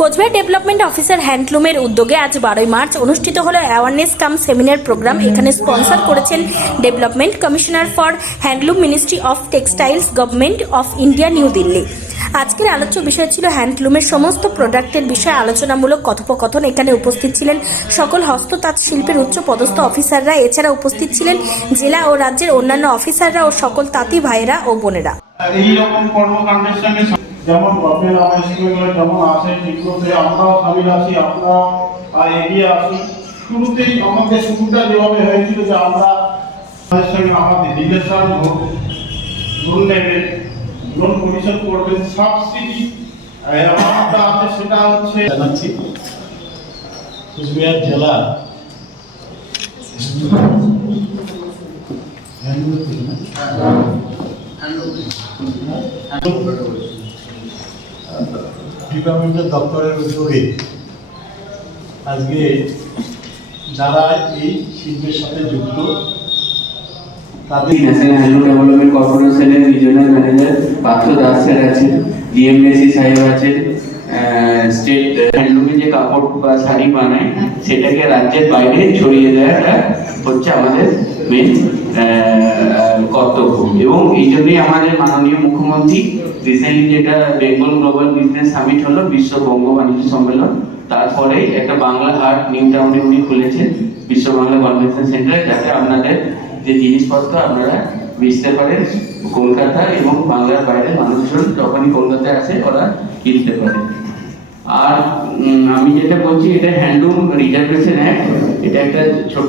Cooch Behar development officer হ্যান্ডলুমের উদ্যোগে আজ বারোই মার্চ অনুষ্ঠিত হলো অ্যাওয়ারনেস কাম সেমিনার প্রোগ্রাম এখানে স্পন্সর করেছেন development commissioner for handloom ministry of textiles government of India, new Delhi. আজকের আলোচ্য বিষয় ছিল হ্যান্ডলুমের সমস্ত প্রোডাক্টের বিষয়ে আলোচনামূলক কথোপকথন। এখানে উপস্থিত ছিলেন সকল হস্ততাঁত শিল্পের উচ্চ পদস্থ অফিসাররা। এছাড়া উপস্থিত ছিলেন জেলা ও রাজ্যের অন্যান্য অফিসাররা ও সকল তাঁতি ভাইয়েরা ও বোনেরা। এই রকম কর্মকাণ্ডের সঙ্গে যেমন গভর্নমেন্ট আমার যেমন আছে সেগুলোতে আমরাও সামিল আছি আপনারাও এগিয়ে আসুন শুরুতেই আমাদের শুরুটা যেভাবে হয়েছিল যে আমরা আমাদের রিলেশন লোন নেবেন লোন পরিশোধ করবেন সাবসিডি অ্যামাউন্টটা আছে সেটা হচ্ছে জানাচ্ছি কুচবিহার জেলা ডিপার্টমেন্টের দপ্তরের উদ্যোগে আজকে যারা এই শিল্পের সাথে যুক্ত, তাদের ন্যাশনাল হ্যান্ডলুম ডেভেলপমেন্ট কর্পোরেশনের regional manager Partha Das sir আছেন ডিএমএসি সাহেব আছেন স্টেট হ্যান্ডলুমে যে কাপড় বা শাড়ি বানায়, সেটাকে রাজ্যের বাইরে ছড়িয়ে দেওয়াটা হচ্ছে আমাদের মেন এবং এই জন্যই আমাদের মাননীয় মুখ্যমন্ত্রী রিসেন্টলি যেটা বেঙ্গল গ্লোবাল বিজনেস সামিট হলো, বিশ্ব বঙ্গ বাণিজ্য সম্মেলন। তারপরে একটা বাংলা হাট নিউ টাউনে উনি খুলেছেন, বিশ্ব বাংলা কনভেনশন সেন্টার যাতে আপনাদের যে জিনিসপত্র আপনারা বেচতে পারেন, কলকাতা এবং বাংলার বাইরের মানুষজন যখনই কলকাতায় আসে, ওরা কিনতে পারে। আর আমি যেটা বলছি, এটা হ্যান্ডলুম রিজার্ভেশন অ্যাক্ট এটা একটা ছোট